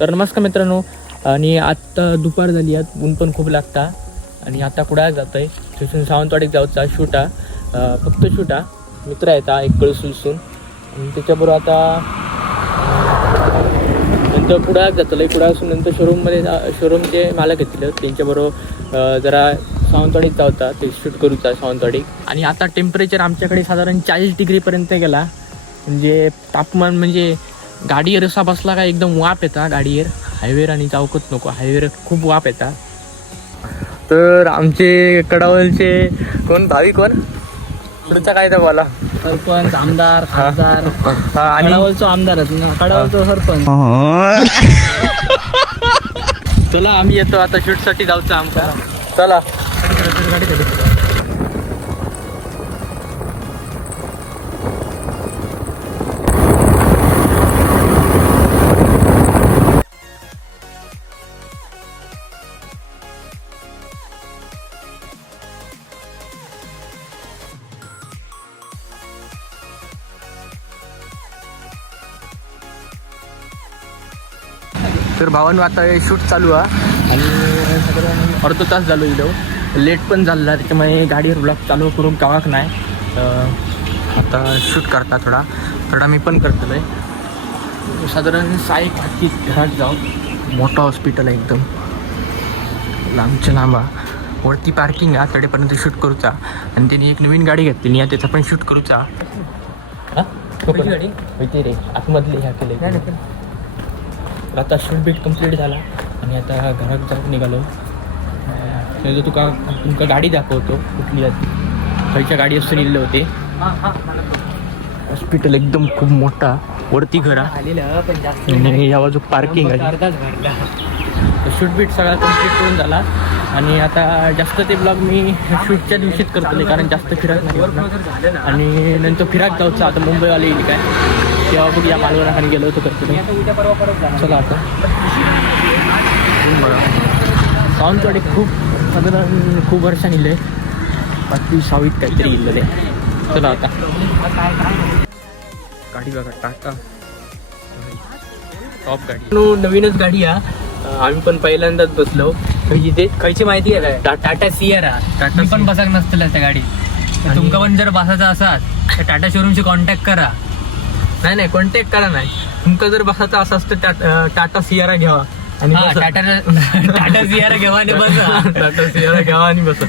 तर नमस्कार मित्रांनो, आणि आत्ता दुपार झाली आहे, ऊन पण खूप लागता आणि आता कुठं जात आहे तिथून सावंतवाडीत जाऊचा शूटा, फक्त शूटा मित्र आहेत एक कळसून आणि त्याच्याबरोबर आता नंतर कुडाळात जातो कुडाळ असून नंतर शोरूमचे मालक घेतले त्यांच्याबरोबर जरा सावंतवाडीत जावता ते शूट करूचा सावंतवाडी. आणि आता टेम्परेचर आमच्याकडे साधारण 40 डिग्रीपर्यंत गेला, म्हणजे तापमान म्हणजे गाडीवर असा बसला का एकदम वाफ येता गाडीवर, हायवेवर आणि जाऊकच नको, हायवेवर खूप वाफ येता. तर आमचे कडावलचे कोण भावी कोण पुढचा काय तर बोला, सरपंच आमदार खासदार आणि कडावलचो आमदारच ना, कडावलचो सरपंच. चला आम्ही येतो आता शूटसाठी जाऊचं आमचा, चला गाडी. तर भावांनो आता शूट चालू आहे आणि साधारण अर्धा तास झालो इथं, लेट पण झाला त्याच्यामुळे गाडीवर ब्लॉक चालू करून कावाक नाही. आता शूट करता थोडा मी पण करतो आहे. साधारण 6:30 घरात जाऊ, मोठा हॉस्पिटल आहे एकदम लांबच्या लांबा, वरती पार्किंग आहे, तडेपर्यंत शूट करूचा आणि त्यांनी एक नवीन गाडी घेतली त्याचा पण शूट करूचा. गाडी होती रे आतमधली ह्या केले. आता शूट बीट कंप्लीट झाला आणि आता घरात जाऊन निघालो. तुमका गाडी दाखवतो कुठली खायच्या गाडी असं निघले होते. हॉस्पिटल एकदम खूप मोठा, वरती घरा आणि या बाजू पार्किंग आहे. शूट बीट सगळा कंप्लीट करून झाला आणि आता जास्त ते ब्लॉग मी शूटच्या दिवशीच करतो कारण जास्त फिरत नाही आणि नंतर फिराक जाऊचं. आता मुंबईवाले येईल काय तेव्हा बघूया, मालवणाखाली गेलो होतो करतो. चला आता बघा सावंतवाडी खूप साधारण खूप वर्षांनी इले, 5वी-6वीत काहीतरी इल्लं ते. चला आता गाडी बघा, टाटा टॉप गाडी, नवीनच गाडी आहे. आम्ही पण पहिल्यांदाच बसलो. इथे खायची माहिती आहे काय, टाटा सियरा. मी पण बसाक नसतं त्या गाडी. तुमका पण जर बसायचं असाल तर टाटा शोरूमशी कॉन्टॅक्ट करा. नाही कॉन्टॅक्ट करा नाही, तुमका जर बसायचं असं असतं टाटा सियारा घ्यावा आणि टाटा सियरा घेवा आणि बसा. टाटा सियारा घ्यावा आणि बसा.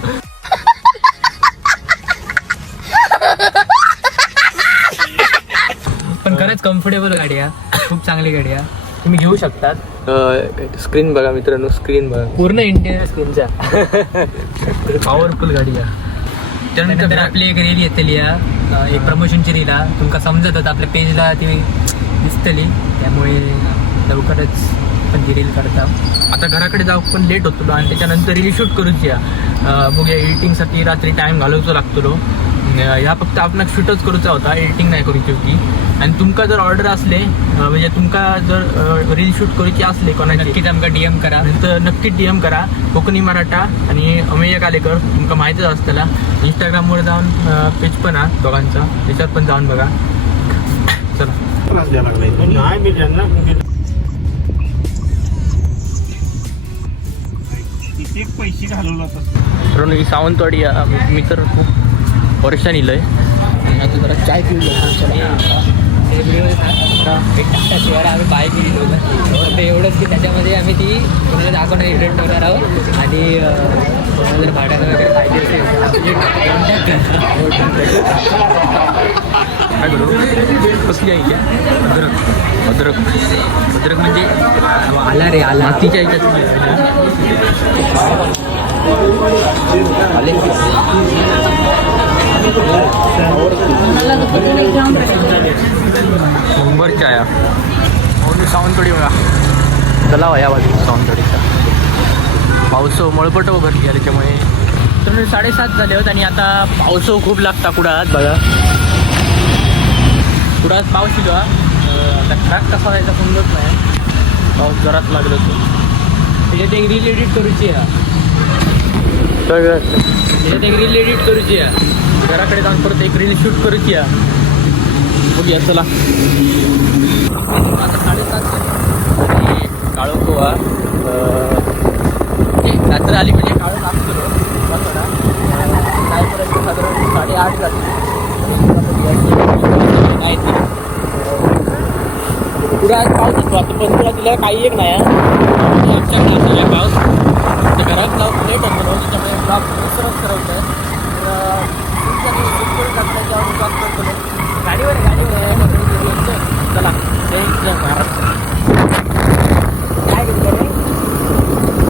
पण खरंच कम्फर्टेबल गाडी आहे, खूप चांगली गाडी आहे, तुम्ही घेऊ शकतात. स्क्रीन बघा मित्रांनो, स्क्रीन बघा, पूर्ण इंटेरियर स्क्रीनच्या पॉवरफुल गाडी आहे. त्यानंतर आपली एक रील येतली आहे, एक प्रमोशनची रील आहे, तुमका समजतच आपल्या पेजला ती दिसतली, त्यामुळे लवकरच पण ती रील करता. आता घराकडे जाऊ पण लेट होतो आणि त्याच्यानंतर रील शूट करूची आहे. बघूया एडिटिंगसाठी रात्री टाईम घालवचो लागतो. ह्या फक्त आपण शूटच करूचा होता, एडिटिंग नाही करूची होती. आणि तुमका जर ऑर्डर असले म्हणजे तुमका जर रील शूट करूची असले कोणाची, नक्कीच आमका DM करा. तर नक्कीच DM करा. कोकणी मराठा आणि अमेय कालेकर तुमका माहितीच असताना. इंस्टाग्रामवर जाऊन पेज पण आहे दोघांचा, त्याच्यात पण जाऊन बघा. चला पैसे घालवला कारण ही सावंतवाडी मी तर खूप वर्षांनी इलंय आणि आता जरा चाय पिऊ टाटा सियरा आम्ही बाय केली होतं, ते एवढंच की त्याच्यामध्ये आम्ही ती कोणाला दाखवणार इव्हेंट होणार आहोत आणि कोणाला जर भाड्यानं वगैरे पाहिजे असेल काय करू. कसली आहे अद्रक अद्रक अद्रक म्हणजे आला रे आला मातीच्या ह्याच्यात आले. नंबर चाय सावंतवाडी बघा, तलाव या बाजू सावंतवाडीचा. पावसो मळपटो भरली आहे त्याच्यामुळे. तर 7:30 झाले होत आणि आता पावसो खूप लागता कुडाळात बघा. कुडाळात पाऊस येतो. आता ट्रॅक कसा व्हायचा समजत नाही, पाऊस जोरात लागलो तो. त्याच्यात एक रील एडिट करूची आहे, त्याच्यात एक रील एडिट करूची आहे. घराकडे जाऊन परत एक रील शूट करूची आहे. बघूया चला. आता 7:30 काळो गोवा रात्र आली म्हणजे काळो नाचतो थोडा जायपर्यंत साधारण 8:30 झाली नाही पुढे आज पाऊस असतो आता पण तुला तिला काही एक नाही आमच्याकडे पाऊस घरात जाऊन लेट होतो त्याच्यामुळे ब्लॉग सरच करवतं